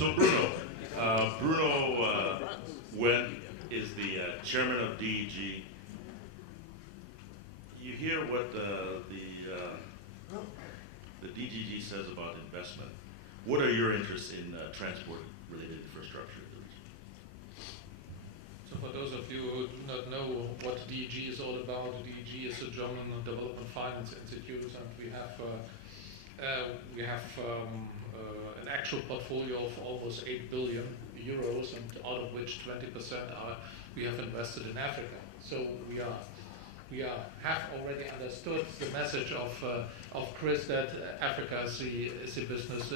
So Bruno Wenn is the chairman of DEG. You hear what the DGG says about investment. What are your interests in transport-related infrastructure? So for those of you who do not know what DEG is all about, DEG is a German development finance institute, and we have an actual portfolio of almost 8 billion euros, and out of which 20% we have invested in Africa. So we have already understood the message of Chris that Africa is the business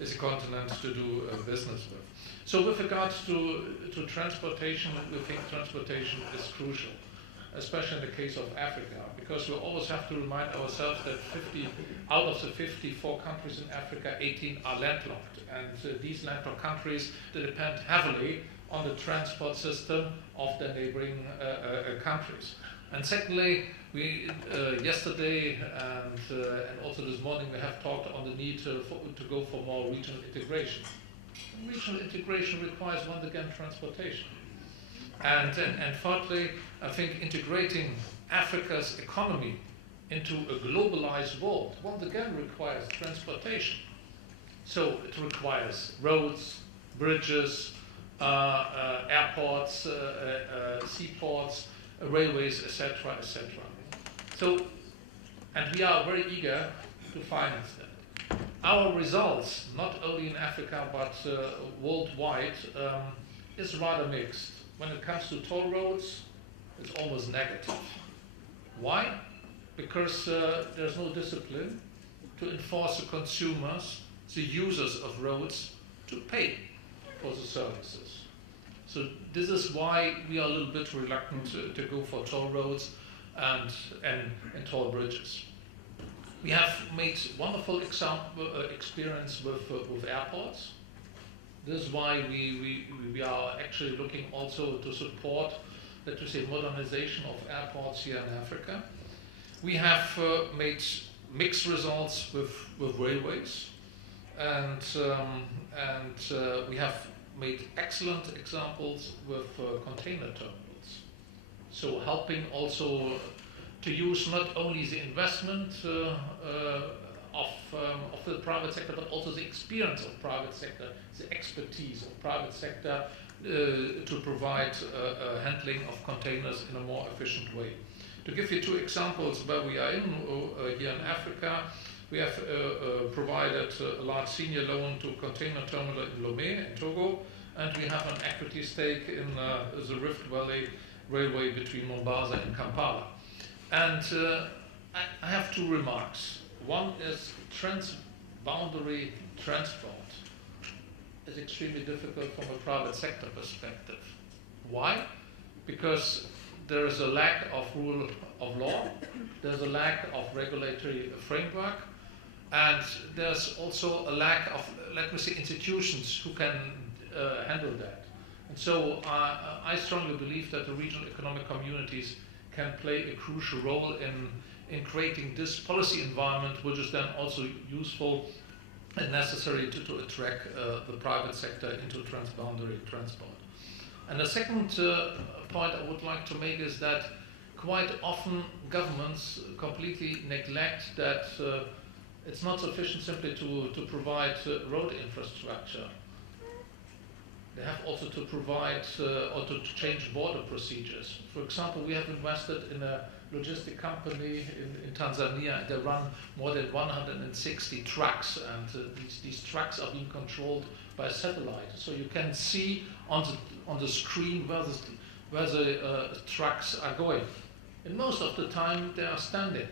is a continent to do business with. So with regards to transportation, we think transportation is crucial, especially in the case of Africa, because we always have to remind ourselves that out of the 54 countries in Africa, 18 are landlocked, and these landlocked countries, they depend heavily on the transport system of the neighboring countries. And secondly, we yesterday and also this morning we have talked on the need to go for more regional integration. Regional integration requires once again transportation. And thirdly, I think integrating Africa's economy into a globalized world once again requires transportation. So it requires roads, bridges, airports, seaports, railways, etc., etc. So, and we are very eager to finance that. Our results, not only in Africa but worldwide, is rather mixed. When it comes to toll roads, it's almost negative. Why? Because there's no discipline to enforce the consumers, the users of roads, to pay for the services. So this is why we are a little bit reluctant to go for toll roads and toll bridges. We have made wonderful experience with airports. This is why we are actually looking also to support, let us say, modernization of airports here in Africa. We have made mixed results with railways, and we have made excellent examples with container terminals. So helping also to use not only the investment of the private sector, but also the experience of private sector, the expertise of private sector to provide handling of containers in a more efficient way. To give you two examples where we are in here in Africa, we have provided a large senior loan to a container terminal in Lomé in Togo, and we have an equity stake in the Rift Valley Railway between Mombasa and Kampala. And I have two remarks. One is transboundary transport is extremely difficult from a private sector perspective. Why? Because there is a lack of rule of law, there's a lack of regulatory framework, and there's also a lack of, let me say, institutions who can handle that. And so I strongly believe that the regional economic communities can play a crucial role in creating this policy environment, which is then also useful and necessary to attract the private sector into transboundary transport. And the second point I would like to make is that quite often governments completely neglect that it's not sufficient simply to provide road infrastructure. They have also to provide or to change border procedures. For example, we have invested in a logistic company in Tanzania, and they run more than 160 trucks, and these trucks are being controlled by satellite. So you can see on the screen where the trucks are going. And most of the time they are standing,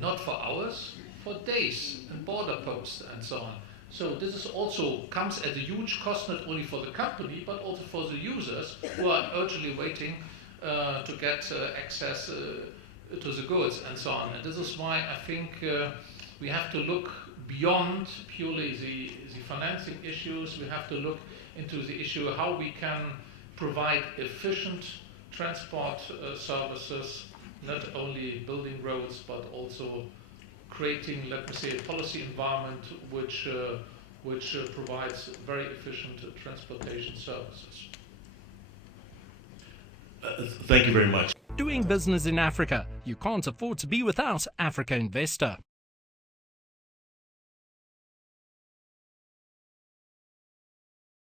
not for hours, for days, and border posts and so on. So this is also comes at a huge cost, not only for the company, but also for the users who are urgently waiting to get access to the goods and so on. And this is why I think we have to look beyond purely the financing issues. We have to look into the issue how we can provide efficient transport services, not only building roads, but also creating, let me say, a policy environment which which provides very efficient transportation services. Thank you very much. Doing business in Africa. You can't afford to be without Africa Investor.